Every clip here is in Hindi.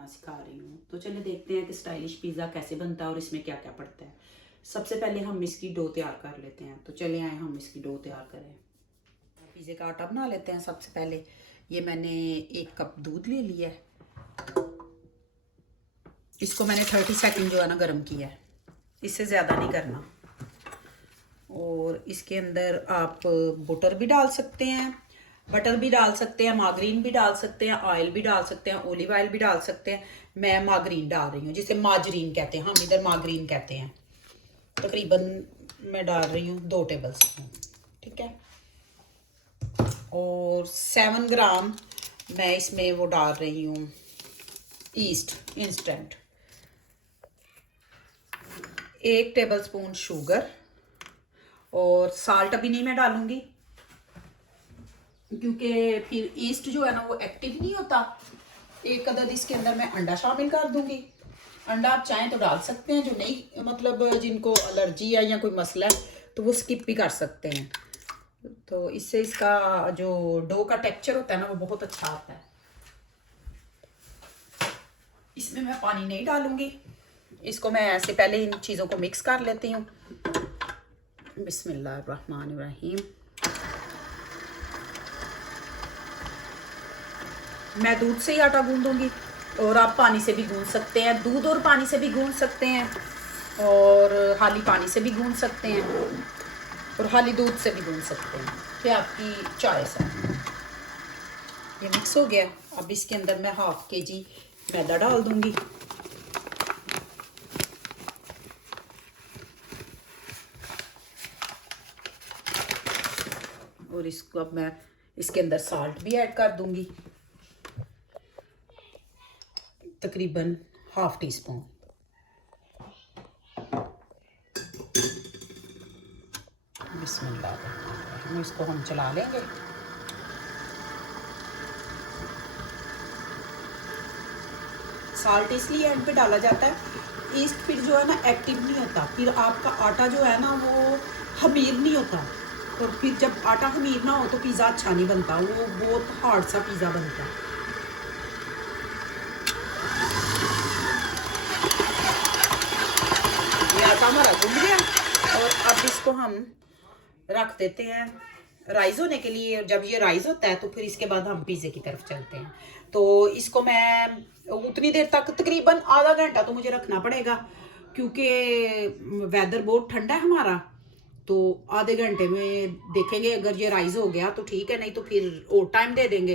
बनाना सिखा रही हूँ। तो चलिए देखते हैं कि स्टाइलिश पिज़्ज़ा कैसे बनता है और इसमें क्या क्या पड़ता है। सबसे पहले हम इसकी डो तैयार कर लेते हैं। तो चले आए हम इसकी डो तैयार करें। पिज़्ज़े का आटा बना लेते हैं। सबसे पहले ये मैंने 1 कप दूध ले लिया है। इसको मैंने 30 सेकंड जो है ना गर्म किया है, इससे ज़्यादा नहीं करना। और इसके अंदर आप बटर भी डाल सकते हैं, बटर भी डाल सकते हैं, मार्गरीन भी डाल सकते हैं, ऑयल भी डाल सकते हैं, ओलिव ऑयल भी डाल सकते हैं। मैं मार्गरीन डाल रही हूँ, जिसे माजरीन कहते हैं, हम इधर मार्गरीन कहते हैं। तकरीबन मैं डाल रही हूँ 2 टेबल स्पून, ठीक है। और 7 ग्राम मैं इसमें वो डाल रही हूँ east instant. 1 table spoon sugar. और साल्ट अभी नहीं मैं डालूंगी, क्योंकि फिर ईस्ट जो है ना वो एक्टिव नहीं होता। 1 अदद इसके अंदर मैं अंडा शामिल कर दूंगी। अंडा आप चाहें तो डाल सकते हैं, जो नहीं मतलब जिनको एलर्जी है या कोई मसला है तो वो स्किप भी कर सकते हैं। तो इससे इसका जो डो का टेक्सचर होता है ना वो बहुत अच्छा आता है। इसमें मैं पानी नहीं डालूंगी। इसको मैं ऐसे पहले इन चीज़ों को मिक्स कर लेती हूँ। बिस्मिल्लाहिर्रहमानिर्रहीम। मैं दूध से ही आटा गूंदूंगी और आप पानी से भी गूंद सकते हैं। दूध और पानी से भी गूंद सकते हैं और हाली पानी से भी गूंद सकते हैं और हाली दूध से भी गूंद सकते हैं, ये आपकी चॉइस है। ये मिक्स हो गया। अब इसके अंदर मैं ½ kg मैदा डाल दूंगी। और इसको अब मैं इसके अंदर साल्ट भी ऐड कर दूंगी, तकरीबन ½ टीस्पून। बिस्मिल्लाह, इसको हम चला लेंगे। साल्ट इसलिए एंड पे डाला जाता है, ईस्ट फिर जो है ना एक्टिव नहीं होता, फिर आपका आटा जो है ना वो खमीर नहीं होता। और फिर जब आटा खमीर ना हो तो पिज़्ज़ा अच्छा नहीं बनता, वो बहुत हार्ड सा पिज़्ज़ा बनता है। ये आटा हमारा गूंद गया और अब इसको हम रख देते हैं राइज होने के लिए। जब ये राइज होता है तो फिर इसके बाद हम पिज़्ज़े की तरफ चलते हैं। तो इसको मैं उतनी देर तक, तकरीबन आधा घंटा तो मुझे रखना पड़ेगा, क्योंकि वेदर बहुत ठंडा है हमारा। तो आधे घंटे में देखेंगे, अगर ये राइज हो गया तो ठीक है, नहीं तो फिर और टाइम दे देंगे।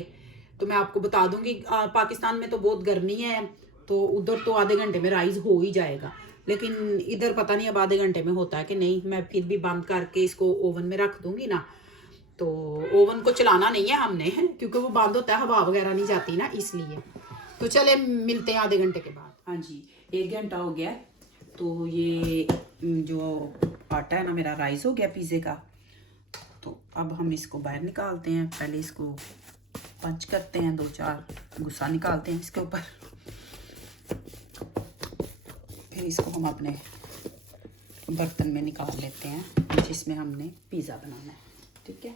तो मैं आपको बता दूंगी, पाकिस्तान में तो बहुत गर्मी है, तो उधर तो आधे घंटे में राइज हो ही जाएगा, लेकिन इधर पता नहीं अब आधे घंटे में होता है कि नहीं। मैं फिर भी बंद करके इसको ओवन में रख दूंगी ना। तो ओवन को चलाना नहीं है हमने, क्योंकि वो बंद होता है, हवा वगैरह नहीं जाती ना, इसलिए। तो चले मिलते हैं आधे घंटे के बाद। हाँ जी, 1 घंटा हो गया। तो ये जो आटा है ना मेरा राइस हो गया पिज़्ज़े का। तो अब हम इसको बाहर निकालते हैं। पहले इसको पंच करते हैं, 2-4 गुस्सा निकालते हैं इसके ऊपर। फिर इसको हम अपने बर्तन में निकाल लेते हैं जिसमें हमने पिज़्ज़ा बनाना है, ठीक है।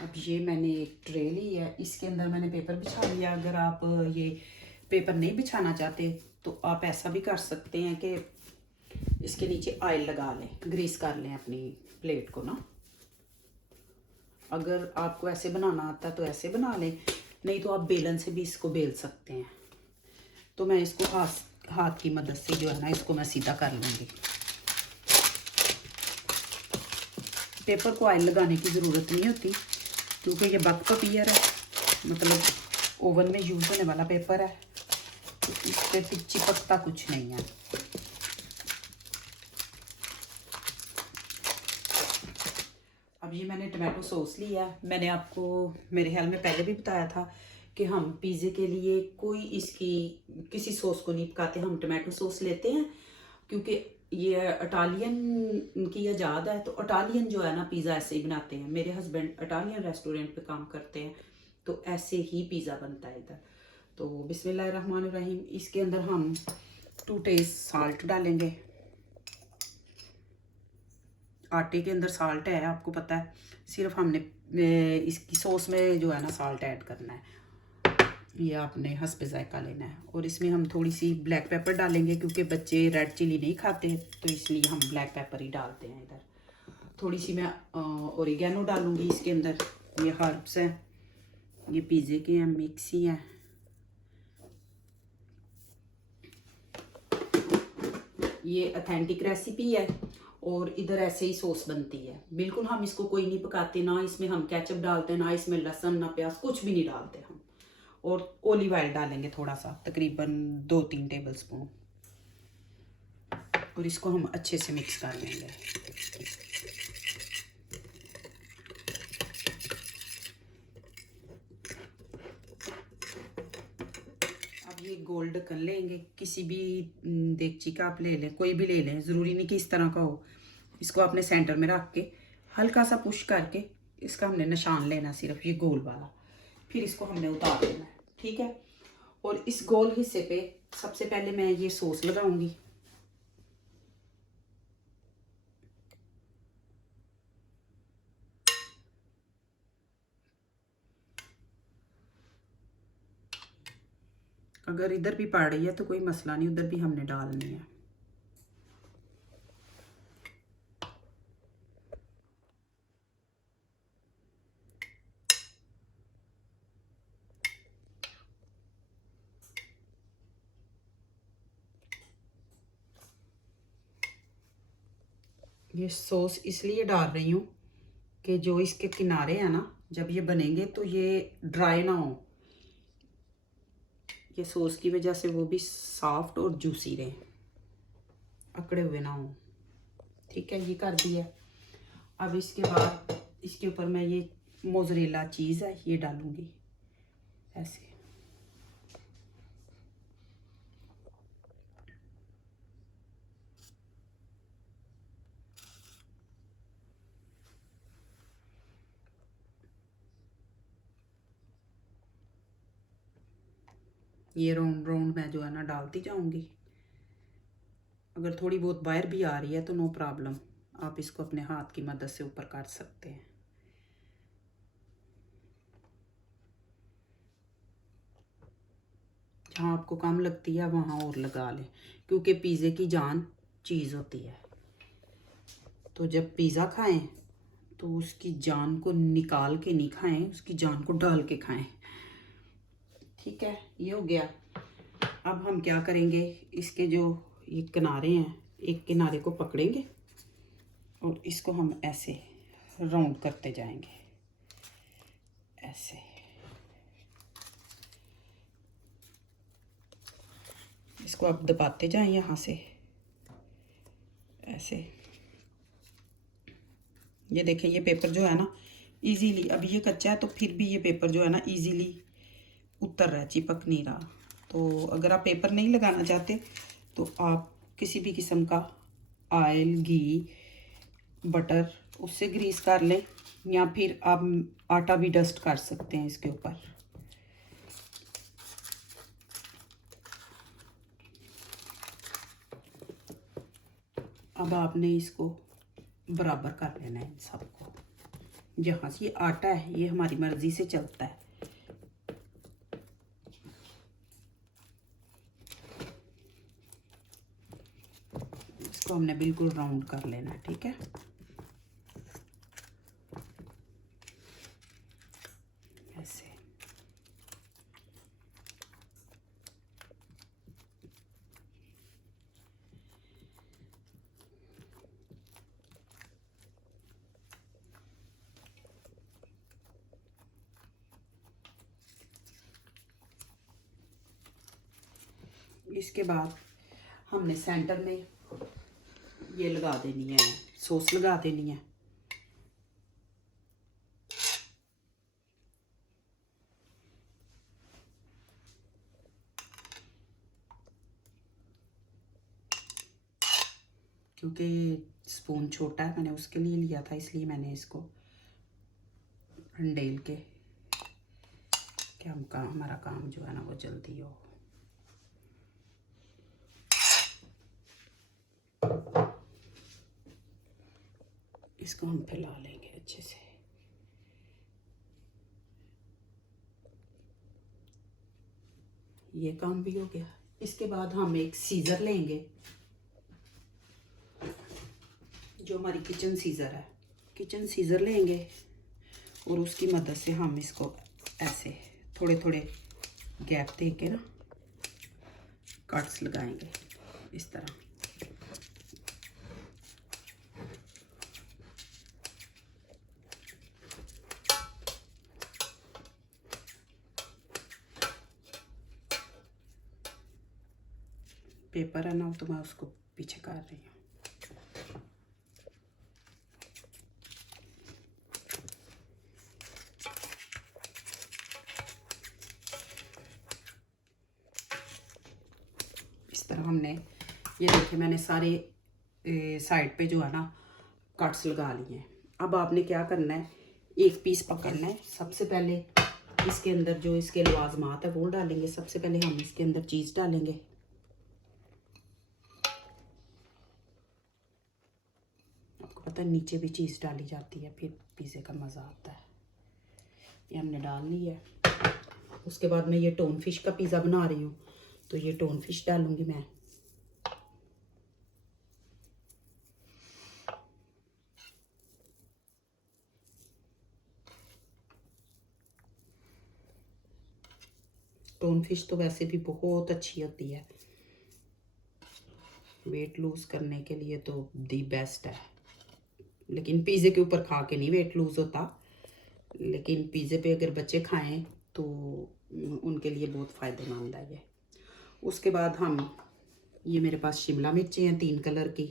अब ये मैंने एक ट्रे ली है, इसके अंदर मैंने पेपर बिछा लिया। अगर आप ये पेपर नहीं बिछाना चाहते तो आप ऐसा भी कर सकते हैं कि इसके नीचे ऑयल लगा लें, ग्रीस कर लें अपनी प्लेट को ना। अगर आपको ऐसे बनाना आता है तो ऐसे बना लें, नहीं तो आप बेलन से भी इसको बेल सकते हैं। तो मैं इसको हाथ की मदद से जो है ना इसको मैं सीधा कर लूँगी। पेपर को ऑयल लगाने की ज़रूरत नहीं होती, क्योंकि ये बक पेपर है, मतलब ओवन में यूज़ होने वाला पेपर है, इस पर चिपकता कुछ नहीं है। अब ये मैंने टमाटो सॉस लिया। मैंने आपको मेरे ख्याल में पहले भी बताया था कि हम पिज़्ज़े के लिए कोई इसकी किसी सॉस को नहीं पकाते, हम टमाटो सॉस लेते हैं, क्योंकि ये इटालियन की इजाद है। तो इटालियन जो है ना पिज़्ज़ा ऐसे ही बनाते हैं। मेरे हस्बैंड इटालियन रेस्टोरेंट पे काम करते हैं, तो ऐसे ही पिज़्ज़ा बनता है इधर। तो बिस्मिल्लाहिर्रहमानिर्रहीम। इसके अंदर हम 2 टेस्ट साल्ट डालेंगे, आटे के अंदर साल्ट है, आपको पता है। सिर्फ हमने इसकी सॉस में जो है ना साल्ट ऐड करना है, ये आपने हस्बे जायका लेना है। और इसमें हम थोड़ी सी ब्लैक पेपर डालेंगे क्योंकि बच्चे रेड चिली नहीं खाते, तो इसलिए हम ब्लैक पेपर ही डालते हैं इधर। थोड़ी सी मैं ओरिगेनो डालूँगी इसके अंदर। ये हर्ब्स हैं, ये पिज़्ज़े के हैं, मिक्सी है। ये ऑथेंटिक रेसिपी है और इधर ऐसे ही सॉस बनती है बिल्कुल। हम इसको कोई नहीं पकाते, ना इसमें हम केचप डालते हैं, ना इसमें लहसुन ना प्याज, कुछ भी नहीं डालते हम। और ओलिव ऑयल डालेंगे थोड़ा सा, तकरीबन 2-3 टेबल स्पून। और इसको हम अच्छे से मिक्स कर लेंगे। अब ये गोल्ड कर लेंगे, किसी भी देगची का आप ले लें, कोई भी ले लें, ज़रूरी नहीं कि इस तरह का हो। इसको अपने सेंटर में रख के हल्का सा पुश करके इसका हमने निशान लेना, सिर्फ ये गोल वाला। फिर इसको हमने उतार देना है, ठीक है। और इस गोल हिस्से पे सबसे पहले मैं ये सॉस लगाऊंगी। अगर इधर भी पड़ रही है तो कोई मसला नहीं, उधर भी हमने डालनी है। ये सॉस इसलिए डाल रही हूँ कि जो इसके किनारे हैं ना, जब ये बनेंगे तो ये ड्राई ना हो, ये सॉस की वजह से वो भी सॉफ्ट और जूसी रहे, अकड़े हुए ना हो, ठीक है। ये कर दिया। अब इसके बाद इसके ऊपर मैं ये मोज़रेला चीज़ है ये डालूँगी ऐसे। ये राउंड राउंड मैं जो है ना डालती जाऊंगी। अगर थोड़ी बहुत बाहर भी आ रही है तो नो प्रॉब्लम, आप इसको अपने हाथ की मदद से ऊपर काट सकते हैं। जहाँ आपको कम लगती है वहाँ और लगा लें, क्योंकि पिज़्ज़े की जान चीज़ होती है। तो जब पिज़्ज़ा खाएं तो उसकी जान को निकाल के नहीं खाएं, उसकी जान को डाल के खाएं, ठीक है। ये हो गया। अब हम क्या करेंगे, इसके जो ये किनारे हैं, एक किनारे को पकड़ेंगे और इसको हम ऐसे राउंड करते जाएंगे, ऐसे। इसको आप दबाते जाएं यहाँ से ऐसे। ये देखें, ये पेपर जो है ना इजीली, अभी ये कच्चा है तो फिर भी ये पेपर जो है ना इजीली उतर रहा है, चिपक नहीं रहा। तो अगर आप पेपर नहीं लगाना चाहते तो आप किसी भी किस्म का ऑयल, घी, बटर उससे ग्रीस कर लें, या फिर आप आटा भी डस्ट कर सकते हैं इसके ऊपर। अब आपने इसको बराबर कर लेना है इन सबको। जहाँ से ये आटा है ये हमारी मर्ज़ी से चलता है। इसको हमने बिल्कुल राउंड कर लेना है, ठीक है। ऐसे इसके बाद हमने सेंटर में ये लगा देनी है, सॉस लगा देनी है। क्योंकि स्पून छोटा है, मैंने उसके लिए लिया था, इसलिए मैंने इसको अंडेल के कि हमारा काम जो है ना वो जल्दी हो। इसको हम फैला लेंगे अच्छे से। ये काम भी हो गया। इसके बाद हम एक सीज़र लेंगे, जो हमारी किचन सीज़र है। किचन सीज़र लेंगे और उसकी मदद से हम इसको ऐसे थोड़े थोड़े गैप दे के ना कट्स लगाएंगे इस तरह। पेपर है ना, तो मैं उसको पीछे कर रही हूँ। इस तरह हमने, ये देखिए मैंने सारे साइड पे जो है ना कट्स लगा लिए हैं। अब आपने क्या करना है, एक पीस पकड़ना है। सबसे पहले इसके अंदर जो इसके लवाजमात है वो डालेंगे। सबसे पहले हम इसके अंदर चीज़ डालेंगे। आपको पता है नीचे भी चीज़ डाली जाती है, फिर पिज़्ज़े का मज़ा आता है। ये हमने डाल ली है। उसके बाद मैं ये टोन फिश का पिज़्ज़ा बना रही हूँ, तो ये टोन फिश डालूँगी मैं। टोन फिश तो वैसे भी बहुत अच्छी होती है, वेट लूज़ करने के लिए तो दी बेस्ट है। लेकिन पिज़्ज़े के ऊपर खा के नहीं वेट लूज़ होता, लेकिन पिज़्ज़े पे अगर बच्चे खाएं तो उनके लिए बहुत फ़ायदेमंद है ये। उसके बाद हम, ये मेरे पास शिमला मिर्चें हैं 3 कलर की।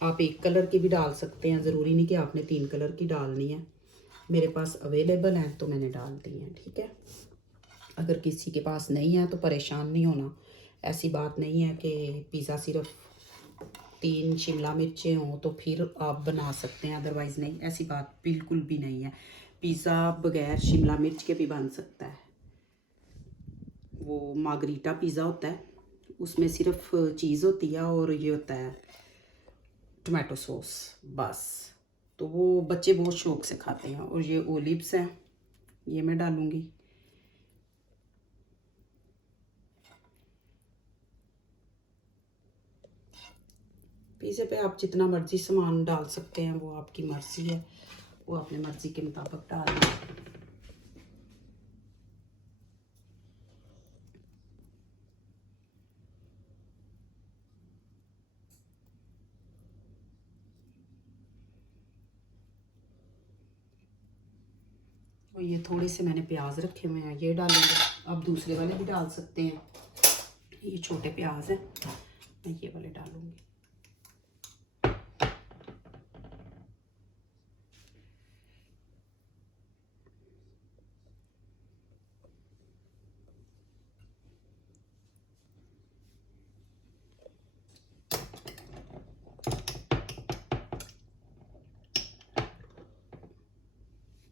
आप 1 कलर की भी डाल सकते हैं, ज़रूरी नहीं कि आपने 3 कलर की डालनी है। मेरे पास अवेलेबल हैं तो मैंने डाल दी हैं, ठीक है। अगर किसी के पास नहीं है तो परेशान नहीं होना। ऐसी बात नहीं है कि पिज़्ज़ा सिर्फ 3 शिमला मिर्चें हों तो फिर आप बना सकते हैं, अदरवाइज़ नहीं। ऐसी बात बिल्कुल भी नहीं है। पिज़्ज़ा बगैर शिमला मिर्च के भी बन सकता है। वो मार्गरीटा पिज़्ज़ा होता है, उसमें सिर्फ चीज़ होती है और ये होता है टमाटो सॉस, बस। तो वो बच्चे बहुत शौक से खाते हैं। और ये ओलिव्स हैं, ये मैं डालूँगी। पिज़्ज़े पे आप जितना मर्ज़ी सामान डाल सकते हैं, वो आपकी मर्ज़ी है, वो अपनी मर्ज़ी के मुताबिक डाल दें। और ये थोड़े से मैंने प्याज रखे हुए हैं, ये डालेंगे। आप दूसरे वाले भी डाल सकते हैं, ये छोटे प्याज हैं, मैं ये वाले डालूँगी।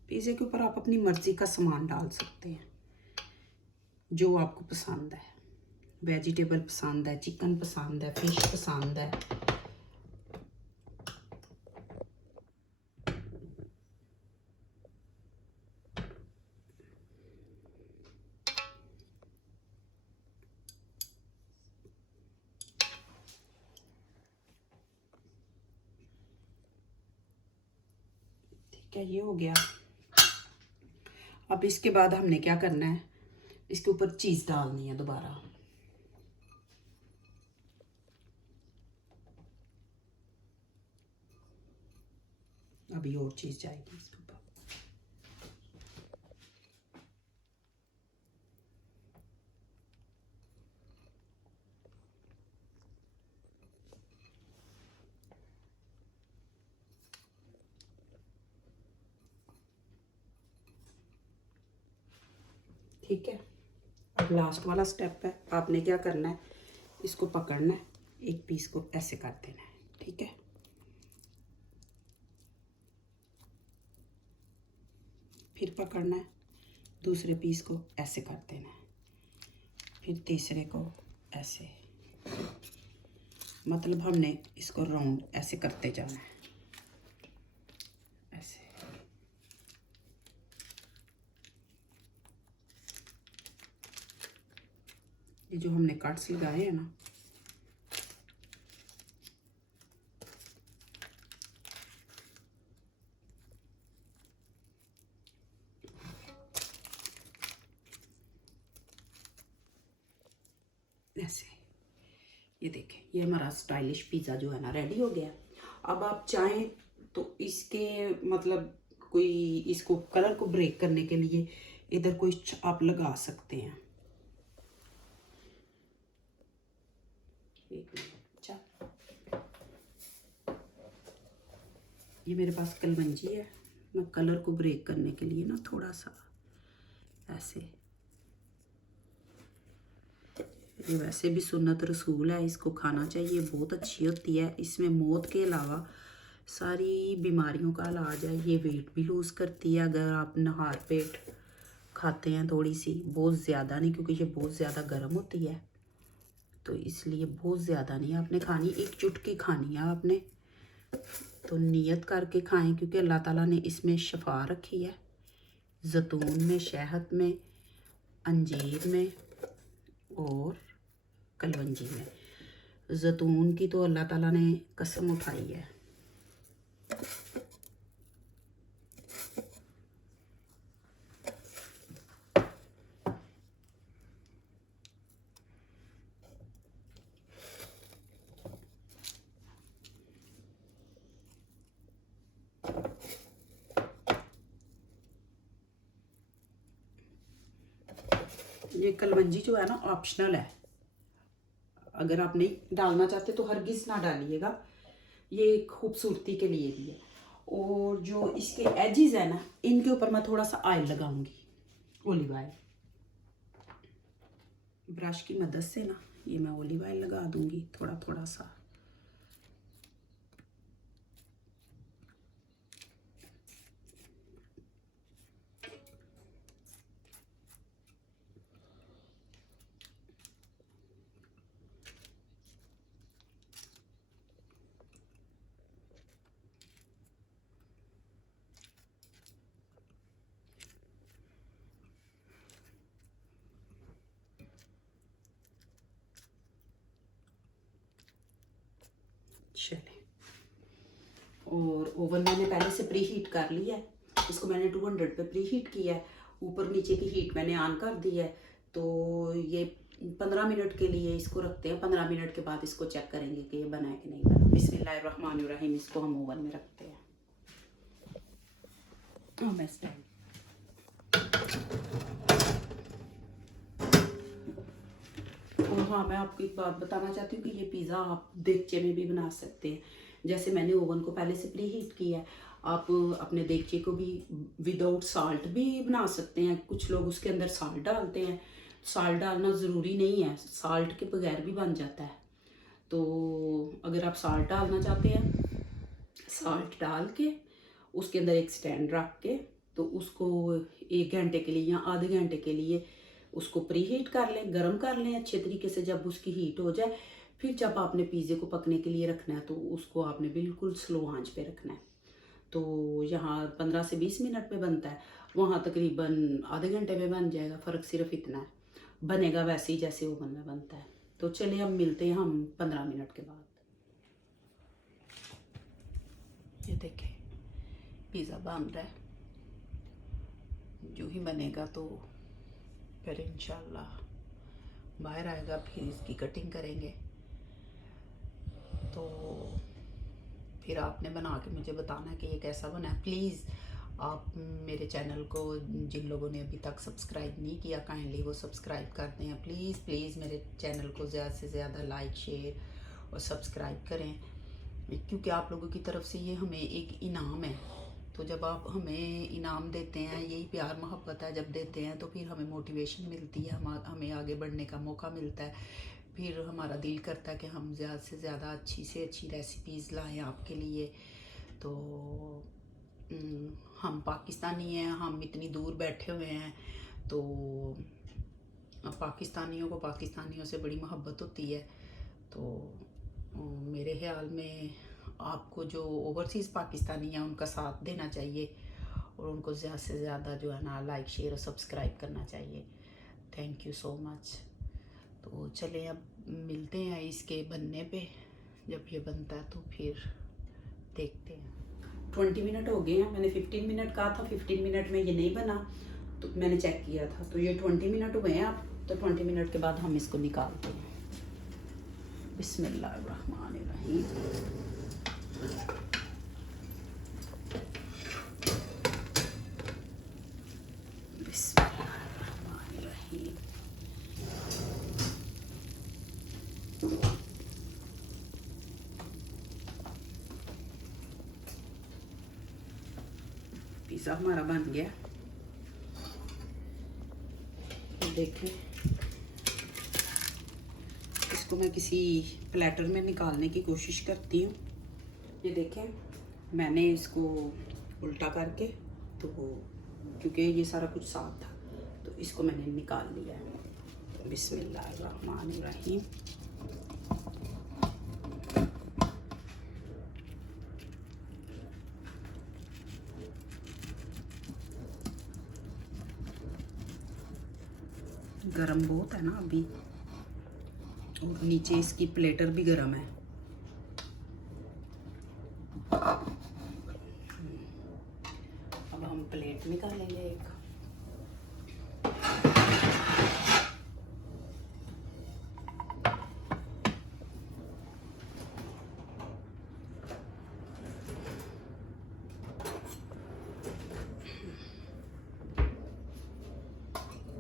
पिज़्ज़े के ऊपर आप अपनी मर्ज़ी का सामान डाल सकते हैं, जो आपको पसंद है। वेजिटेबल पसंद है, चिकन पसंद है, फिश पसंद है। ठीक है, ये हो गया। अब इसके बाद हमने क्या करना है, इसके ऊपर चीज़ डालनी है दोबारा। अभी और चीज़ जाएगी इसके ऊपर। ठीक है, अब लास्ट वाला स्टेप है। आपने क्या करना है, इसको पकड़ना है, एक पीस को ऐसे कर देना है, ठीक है। फिर पकड़ना है, दूसरे पीस को ऐसे कर देना है, फिर तीसरे को ऐसे। मतलब हमने इसको राउंड ऐसे करते जाना है। ये जो हमने कट्स लगाए हैं ना, ऐसे, ये देखें, ये हमारा स्टाइलिश पिज़्ज़ा जो है ना रेडी हो गया। अब आप चाहें तो इसके मतलब कोई इसको कलर को ब्रेक करने के लिए इधर कोई आप लगा सकते हैं। एक मिनट, अच्छा, ये मेरे पास कलवंजी है, मैं कलर को ब्रेक करने के लिए ना थोड़ा सा ऐसे, ये वैसे भी सुन्नत रसूल है, इसको खाना चाहिए, बहुत अच्छी होती है। इसमें मौत के अलावा सारी बीमारियों का इलाज है। ये वेट भी लूज़ करती है अगर आप नहार पेट खाते हैं, थोड़ी सी, बहुत ज़्यादा नहीं, क्योंकि ये बहुत ज़्यादा गर्म होती है, तो इसलिए बहुत ज़्यादा नहीं आपने खानी, एक चुटकी खानी है आपने। तो नियत करके खाएं, क्योंकि अल्लाह ताला ने इसमें शफा रखी है, जैतून में, शहद में, अंजीर में और कलवंजी में। जैतून की तो अल्लाह ताला ने कसम उठाई है। ये कलवंजी जो है ना ऑप्शनल है, अगर आप नहीं डालना चाहते तो हरगिज़ ना डालिएगा, ये खूबसूरती के लिए भी है। और जो इसके एजेस है ना, इनके ऊपर मैं थोड़ा सा ऑयल लगाऊंगी, ओलिव ऑयल, ब्रश की मदद से ना ये मैं ओलिव ऑयल लगा दूंगी थोड़ा थोड़ा सा। चले, और ओवन मैंने पहले से प्री हीट कर लिया है, इसको मैंने 200 पे प्री हीट किया है, ऊपर नीचे की हीट मैंने ऑन कर दी है। तो ये 15 मिनट के लिए इसको रखते हैं, 15 मिनट के बाद इसको चेक करेंगे कि ये बना है कि नहीं बना। बिस्मिल्लाहिर्रहमानिर्रहीम, इसको हम ओवन में रखते हैं। मैं स्टैंड, और हाँ, मैं आपको एक बात बताना चाहती हूँ कि ये पिज़्ज़ा आप देगचे में भी बना सकते हैं। जैसे मैंने ओवन को पहले से प्री हीट किया है, आप अपने देगचे को भी विदाउट साल्ट भी बना सकते हैं। कुछ लोग उसके अंदर साल्ट डालते हैं, साल्ट डालना ज़रूरी नहीं है, साल्ट के बगैर भी बन जाता है। तो अगर आप साल्ट डालना चाहते हैं, साल्ट डाल के उसके अंदर एक स्टैंड रख के, तो उसको 1 घंटे के लिए या आधे घंटे के लिए उसको प्री हीट कर लें, गर्म कर लें अच्छे तरीके से। जब उसकी हीट हो जाए, फिर जब आपने पिज़्ज़े को पकने के लिए रखना है तो उसको आपने बिल्कुल स्लो आंच पे रखना है। तो यहाँ 15 से 20 मिनट में बनता है, वहाँ तकरीबन आधे घंटे में बन जाएगा। फ़र्क सिर्फ इतना है, बनेगा वैसे ही जैसे ओवन में बनता है। तो चलिए अब मिलते हैं हम 15 मिनट के बाद। ये देखें, पिज़्ज़ा बन रहा है, जो ही बनेगा तो फिर इंशाल्लाह बाहर आएगा, फिर इसकी कटिंग करेंगे। तो फिर आपने बना के मुझे बताना कि ये कैसा बना है। प्लीज़ आप मेरे चैनल को, जिन लोगों ने अभी तक सब्सक्राइब नहीं किया, काइंडली वो सब्सक्राइब कर दें। प्लीज़ प्लीज़ मेरे चैनल को ज़्यादा से ज़्यादा लाइक, शेयर और सब्सक्राइब करें, क्योंकि आप लोगों की तरफ से ये हमें एक इनाम है। तो जब आप हमें इनाम देते हैं, यही प्यार मोहब्बत है, जब देते हैं तो फिर हमें मोटिवेशन मिलती है, हमें आगे बढ़ने का मौका मिलता है। फिर हमारा दिल करता है कि हम ज़्यादा से ज़्यादा अच्छी से अच्छी रेसिपीज़ लाएं आपके लिए। तो हम पाकिस्तानी हैं, हम इतनी दूर बैठे हुए हैं, तो पाकिस्तानियों को पाकिस्तानियों से बड़ी मोहब्बत होती है। तो मेरे ख्याल में आपको जो ओवरसीज़ पाकिस्तानी हैं उनका साथ देना चाहिए, और उनको ज़्यादा से ज़्यादा जो है ना लाइक, शेयर और सब्सक्राइब करना चाहिए। Thank you so much. तो चले अब मिलते हैं इसके बनने पे। जब ये बनता है तो फिर देखते हैं। 20 मिनट हो गए हैं, मैंने 15 मिनट कहा था, 15 मिनट में ये नहीं बना तो मैंने चेक किया था, तो ये 20 मिनट हुए हैं अब। तो 20 मिनट के बाद हम इसको निकालते हैं। बिस्मिल्लाहिर्रहमानिर्रहीम। बिस्मिल्लाहिर्रहमानिर्रहीम। पिज़्ज़ा हमारा बन गया, देखें। इसको मैं किसी प्लेटर में निकालने की कोशिश करती हूँ। ये देखें, मैंने इसको उल्टा करके, तो क्योंकि ये सारा कुछ साफ था तो इसको मैंने निकाल लिया है। बिस्मिल्लाहिर्रहमानिर्रहीम। गरम बहुत है ना अभी, और नीचे इसकी प्लेटर भी गरम है। अब हम प्लेट निकालेंगे एक।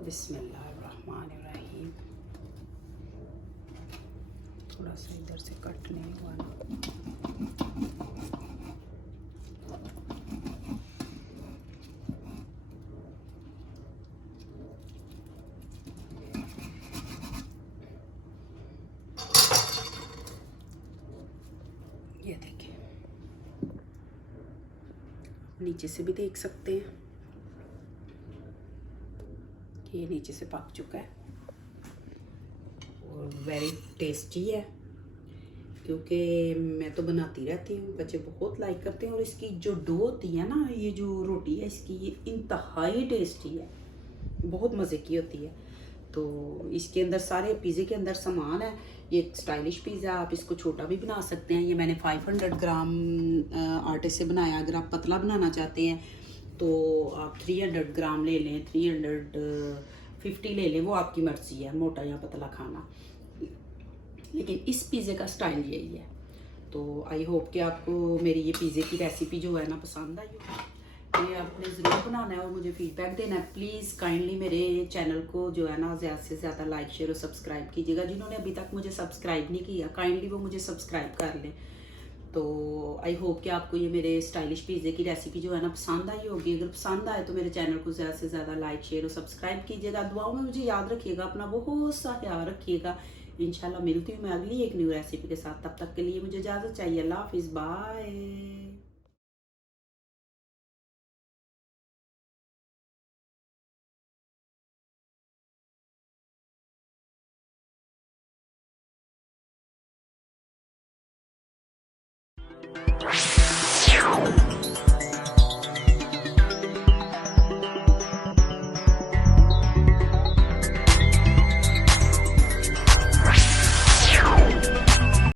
बिस्मिल्लाहिर्रहमानिर्रहीम। थोड़ा सा इधर से कट नहीं हुआ ना। ये देखिए, नीचे से भी देख सकते हैं कि ये नीचे से पक चुका है और वेरी टेस्टी है। क्योंकि मैं तो बनाती रहती हूँ, बच्चे बहुत लाइक करते हैं। और इसकी जो डो होती है ना, ये जो रोटी है इसकी, ये इंतहाई टेस्टी है, बहुत मज़े की होती है। तो इसके अंदर सारे पिज़्ज़े के अंदर सामान है। ये एक स्टाइलिश पिज़्ज़ा, आप इसको छोटा भी बना सकते हैं। ये मैंने 500 ग्राम आटे से बनाया। अगर आप पतला बनाना चाहते हैं तो आप 300 ग्राम ले लें, 350 ले लें, वो आपकी मर्ज़ी है मोटा या पतला खाना। लेकिन इस पिज़्ज़े का स्टाइल यही है। तो आई होप कि आपको मेरी ये पिज़्ज़े की रेसिपी जो है ना पसंद आई हो। ये आपने ज़रूर बनाना है और मुझे फीडबैक देना है। प्लीज़ काइंडली मेरे चैनल को जो है ना ज़्यादा से ज़्यादा लाइक शेयर और सब्सक्राइब कीजिएगा। जिन्होंने अभी तक मुझे सब्सक्राइब नहीं किया, काइंडली वो मुझे सब्सक्राइब कर लें। तो आई होप कि आपको ये मेरे स्टाइलिश पिज़्ज़े की रेसिपी जो है ना पसंद आई होगी। अगर पसंद आए तो मेरे चैनल को ज़्यादा से ज़्यादा लाइक शेयर और सब्सक्राइब कीजिएगा। दुआओं में मुझे याद रखिएगा, अपना बहुत सा ख्याल रखिएगा। इंशाल्लाह मिलती हूँ मैं अगली एक न्यू रेसिपी के साथ। तब तक के लिए मुझे इजाज़त चाहिए। अल्लाह हाफिज़, बाय।